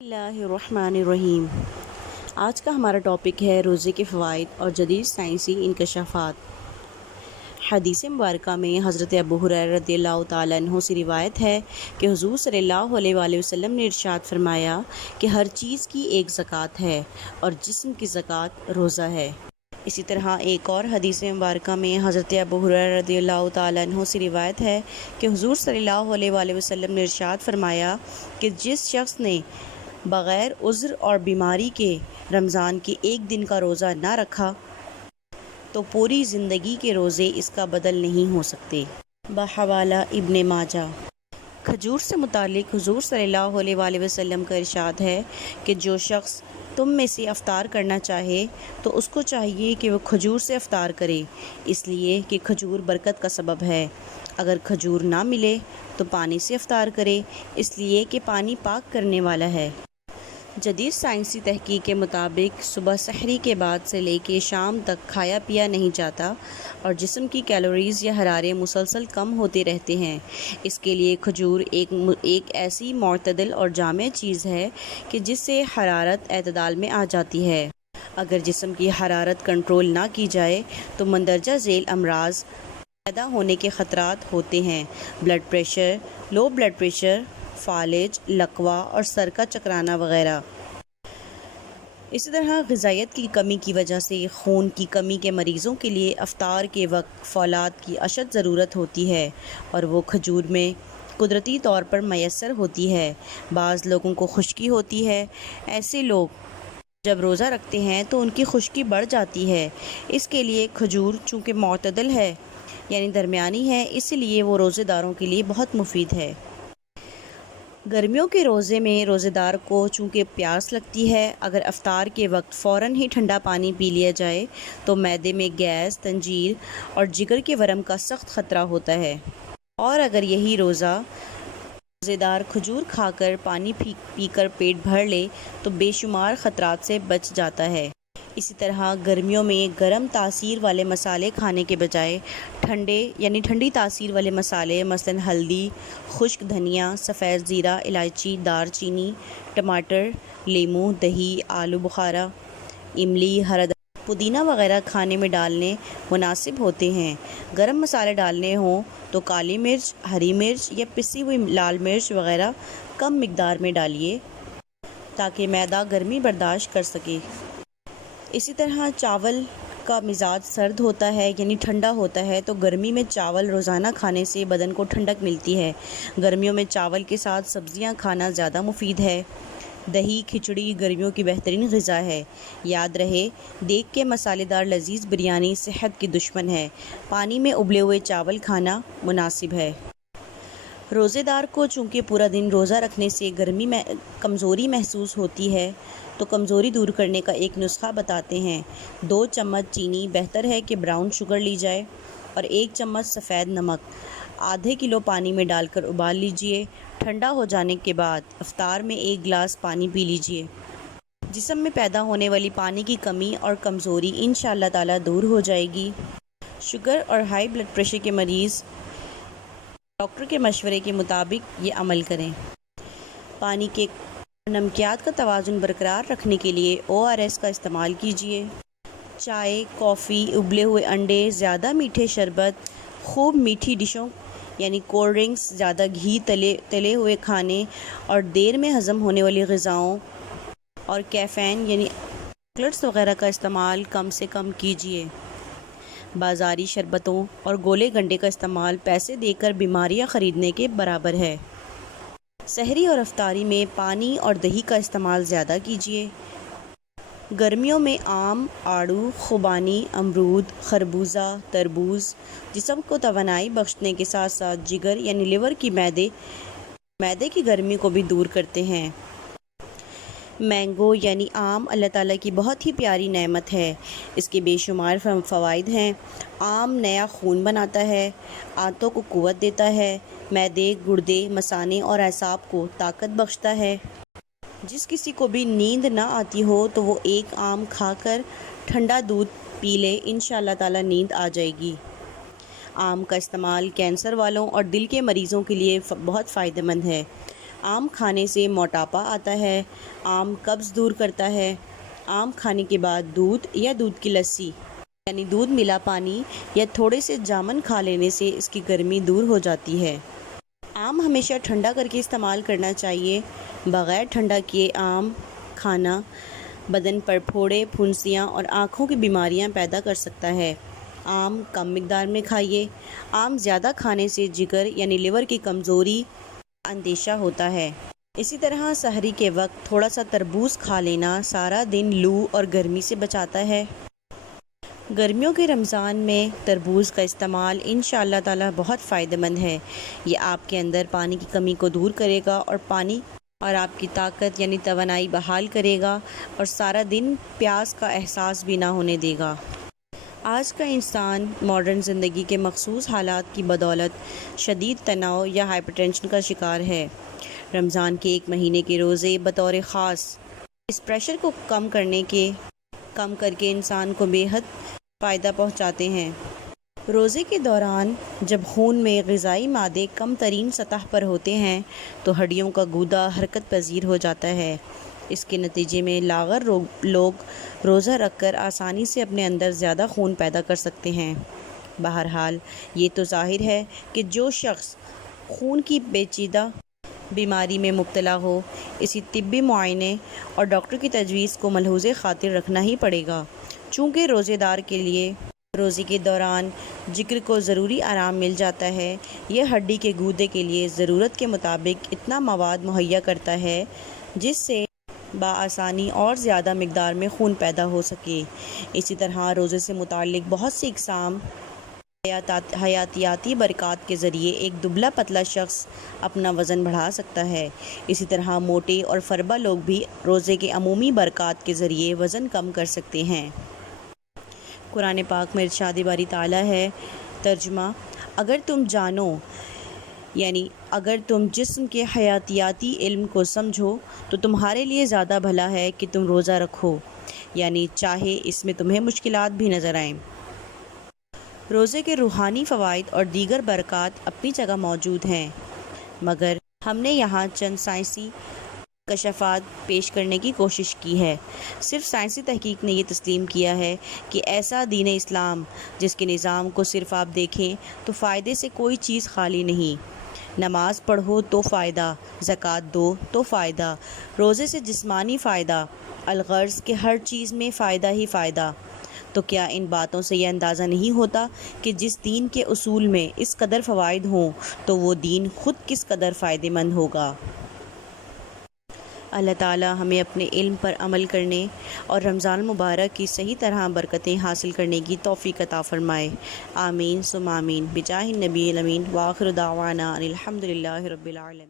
بسم اللہ الرحمن الرحیم۔ آج کا ہمارا ٹاپک ہے روزے کے فوائد اور جدید سائنسی انکشافات۔ حدیث مبارکہ میں حضرت ابو ہریرہ رضی اللہ تعالیٰ عنہ سے روایت ہے کہ حضور صلی اللہ علیہ وآلہ وسلم نے ارشاد فرمایا کہ ہر چیز کی ایک زکوٰۃ ہے اور جسم کی زکوٰۃ روزہ ہے۔ اسی طرح ایک اور حدیث مبارکہ میں حضرت ابو ہریرہ رضی اللہ تعالیٰ عنہ سے روایت ہے کہ حضور صلی اللہ علیہ وآلہ وسلم نے ارشاد فرمایا کہ جس شخص نے بغیر عذر اور بیماری کے رمضان کے ایک دن کا روزہ نہ رکھا تو پوری زندگی کے روزے اس کا بدل نہیں ہو سکتے۔ بحوالہ ابن ماجہ۔ کھجور سے متعلق حضور صلی اللہ علیہ وآلہ وسلم کا ارشاد ہے کہ جو شخص تم میں سے افطار کرنا چاہے تو اس کو چاہیے کہ وہ کھجور سے افطار کرے، اس لیے کہ کھجور برکت کا سبب ہے۔ اگر کھجور نہ ملے تو پانی سے افطار کرے، اس لیے کہ پانی پاک کرنے والا ہے۔ جدید سائنسی تحقیق کے مطابق صبح سحری کے بعد سے لے کے شام تک کھایا پیا نہیں جاتا اور جسم کی کیلوریز یا حرارے مسلسل کم ہوتے رہتے ہیں۔ اس کے لیے کھجور ایک ایسی معتدل اور جامع چیز ہے کہ جس سے حرارت اعتدال میں آ جاتی ہے۔ اگر جسم کی حرارت کنٹرول نہ کی جائے تو مندرجہ ذیل امراض پیدا ہونے کے خطرات ہوتے ہیں: blood pressure, low blood pressure, فالج، لقوہ اور سر کا چکرانا وغیرہ۔ اسی طرح غذائیت کی کمی کی وجہ سے خون کی کمی کے مریضوں کے لیے افطار کے وقت فولاد کی اشد ضرورت ہوتی ہے اور وہ کھجور میں قدرتی طور پر میسر ہوتی ہے۔ بعض لوگوں کو خشکی ہوتی ہے، ایسے لوگ جب روزہ رکھتے ہیں تو ان کی خشکی بڑھ جاتی ہے۔ اس کے لیے کھجور چونکہ معتدل ہے یعنی درمیانی ہے، اس لیے وہ روزے داروں کے لیے بہت مفید ہے۔ گرمیوں کے روزے میں روزہ دار کو چونکہ پیاس لگتی ہے، اگر افطار کے وقت فوراً ہی ٹھنڈا پانی پی لیا جائے تو معدے میں گیس، تنجیر اور جگر کے ورم کا سخت خطرہ ہوتا ہے، اور اگر یہی روزہ دار کھجور کھا کر پانی پی کر پیٹ بھر لے تو بے شمار خطرات سے بچ جاتا ہے۔ اسی طرح گرمیوں میں گرم تاثیر والے مسالے کھانے کے بجائے ٹھنڈی تاثیر والے مسالے مثلاً ہلدی، خشک دھنیا، سفید زیرہ، الائچی، دار چینی، ٹماٹر، لیموں، دہی، آلو بخارا، املی، ہرا دھنیا، پودینہ وغیرہ کھانے میں ڈالنے مناسب ہوتے ہیں۔ گرم مسالے ڈالنے ہوں تو کالی مرچ، ہری مرچ یا پسی ہوئی لال مرچ وغیرہ کم مقدار میں ڈالیے تاکہ معدہ گرمی برداشت کر سکے۔ اسی طرح چاول کا مزاج سرد ہوتا ہے یعنی ٹھنڈا ہوتا ہے تو گرمی میں چاول روزانہ کھانے سے بدن کو ٹھنڈک ملتی ہے۔ گرمیوں میں چاول کے ساتھ سبزیاں کھانا زیادہ مفید ہے۔ دہی، کھچڑی گرمیوں کی بہترین غذا ہے۔ یاد رہے، دیگ کے مسالے دار لذیذ بریانی صحت کی دشمن ہے۔ پانی میں ابلے ہوئے چاول کھانا مناسب ہے۔ روزے دار کو چونکہ پورا دن روزہ رکھنے سے گرمی میں کمزوری محسوس ہوتی ہے تو کمزوری دور کرنے کا ایک نسخہ بتاتے ہیں۔ 2 چمچ چینی، بہتر ہے کہ براؤن شوگر لی جائے، اور 1 چمچ سفید نمک آدھے کلو پانی میں ڈال کر ابال لیجئے۔ ٹھنڈا ہو جانے کے بعد افطار میں 1 گلاس پانی پی لیجئے۔ جسم میں پیدا ہونے والی پانی کی کمی اور کمزوری انشاءاللہ تعالی دور ہو جائے گی۔ شوگر اور ہائی بلڈ پریشر کے مریض ڈاکٹر کے مشورے کے مطابق یہ عمل کریں۔ پانی کے نمکیات کا توازن برقرار رکھنے کے لیے ORS کا استعمال کیجیے۔ چائے، کافی، ابلے ہوئے انڈے، زیادہ میٹھے شربت، خوب میٹھی ڈشوں یعنی کولڈ ڈرنکس، زیادہ گھی، تلے ہوئے کھانے اور دیر میں ہضم ہونے والی غذاؤں اور کیفین یعنی چاکلیٹس وغیرہ کا استعمال کم سے کم کیجیے۔ بازاری شربتوں اور گولے گنڈے کا استعمال پیسے دے کر بیماریاں خریدنے کے برابر ہے۔ سحری اور افطاری میں پانی اور دہی کا استعمال زیادہ کیجیے۔ گرمیوں میں آم، آڑو، خوبانی، امرود، خربوزہ، تربوز جسم کو توانائی بخشنے کے ساتھ ساتھ جگر یعنی لیور کی معدے کی گرمی کو بھی دور کرتے ہیں۔ مینگو یعنی آم اللہ تعالیٰ کی بہت ہی پیاری نعمت ہے۔ اس کے بے شمار فوائد ہیں۔ آم نیا خون بناتا ہے، آنتوں کو قوت دیتا ہے، معدے، گردے، مثانے اور اعصاب کو طاقت بخشتا ہے۔ جس کسی کو بھی نیند نہ آتی ہو تو وہ 1 آم کھا کر ٹھنڈا دودھ پی لے، انشاءاللہ تعالی نیند آ جائے گی۔ آم کا استعمال کینسر والوں اور دل کے مریضوں کے لیے بہت فائدہ مند ہے۔ آم کھانے سے موٹاپا آتا ہے، آم قبض دور کرتا ہے۔ آم کھانے کے بعد دودھ یا دودھ کی لسی یعنی دودھ ملا پانی یا تھوڑے سے جامن کھا لینے سے اس کی گرمی دور ہو جاتی ہے۔ آم ہمیشہ ٹھنڈا کر کے استعمال کرنا چاہیے۔ بغیر ٹھنڈا کیے آم کھانا بدن پر پھوڑے، پھنسیاں اور آنکھوں کی بیماریاں پیدا کر سکتا ہے۔ آم کم مقدار میں کھائیے۔ آم زیادہ کھانے سے جگر یعنی لیور کی کمزوری کا اندیشہ ہوتا ہے۔ اسی طرح سحری کے وقت تھوڑا سا تربوز کھا لینا سارا دن لو اور گرمی سے بچاتا ہے۔ گرمیوں کے رمضان میں تربوز کا استعمال انشاءاللہ تعالی بہت فائدہ مند ہے۔ یہ آپ کے اندر پانی کی کمی کو دور کرے گا اور آپ کی طاقت یعنی توانائی بحال کرے گا اور سارا دن پیاس کا احساس بھی نہ ہونے دے گا۔ آج کا انسان ماڈرن زندگی کے مخصوص حالات کی بدولت شدید تناؤ یا ہائپر ٹینشن کا شکار ہے۔ رمضان کے ایک مہینے کے روزے بطور خاص اس پریشر کو کم کر کے انسان کو بے حد فائدہ پہنچاتے ہیں۔ روزے کے دوران جب خون میں غذائی مادے کم ترین سطح پر ہوتے ہیں تو ہڈیوں کا گودا حرکت پذیر ہو جاتا ہے۔ اس کے نتیجے میں لاغر لوگ روزہ رکھ کر آسانی سے اپنے اندر زیادہ خون پیدا کر سکتے ہیں۔ بہرحال یہ تو ظاہر ہے کہ جو شخص خون کی پیچیدہ بیماری میں مبتلا ہو اسی طبی معائنے اور ڈاکٹر کی تجویز کو ملحوظ خاطر رکھنا ہی پڑے گا۔ چونکہ روزے دار کے لیے روزے کے دوران جگر کو ضروری آرام مل جاتا ہے، یہ ہڈی کے گودے کے لیے ضرورت کے مطابق اتنا مواد مہیا کرتا ہے جس سے بآسانی اور زیادہ مقدار میں خون پیدا ہو سکے۔ اسی طرح روزے سے متعلق بہت سی اقسام حیاتیاتی برکات کے ذریعے ایک دبلا پتلا شخص اپنا وزن بڑھا سکتا ہے۔ اسی طرح موٹے اور فربا لوگ بھی روزے کے عمومی برکات کے ذریعے وزن کم کر سکتے ہیں۔ قرآن پاک میں ارشاد باری تعالیٰ ہے، ترجمہ: اگر تم جانو یعنی اگر تم جسم کے حیاتیاتی علم کو سمجھو تو تمہارے لیے زیادہ بھلا ہے کہ تم روزہ رکھو، یعنی چاہے اس میں تمہیں مشکلات بھی نظر آئیں۔ روزے کے روحانی فوائد اور دیگر برکات اپنی جگہ موجود ہیں، مگر ہم نے یہاں چند سائنسی انکشافات پیش کرنے کی کوشش کی ہے۔ صرف سائنسی تحقیق نے یہ تسلیم کیا ہے کہ ایسا دین اسلام جس کے نظام کو صرف آپ دیکھیں تو فائدے سے کوئی چیز خالی نہیں۔ نماز پڑھو تو فائدہ، زکوٰۃ دو تو فائدہ، روزے سے جسمانی فائدہ، الغرض کہ ہر چیز میں فائدہ ہی فائدہ۔ تو کیا ان باتوں سے یہ اندازہ نہیں ہوتا کہ جس دین کے اصول میں اس قدر فوائد ہوں تو وہ دین خود کس قدر فائدہ مند ہوگا؟ اللہ تعالیٰ ہمیں اپنے علم پر عمل کرنے اور رمضان المبارک کی صحیح طرح برکتیں حاصل کرنے کی توفیق عطا فرمائے۔ آمین ثم آمین، بجاہ النبی الامین، وآخر دعوانا ان الحمد للہ رب العالمین۔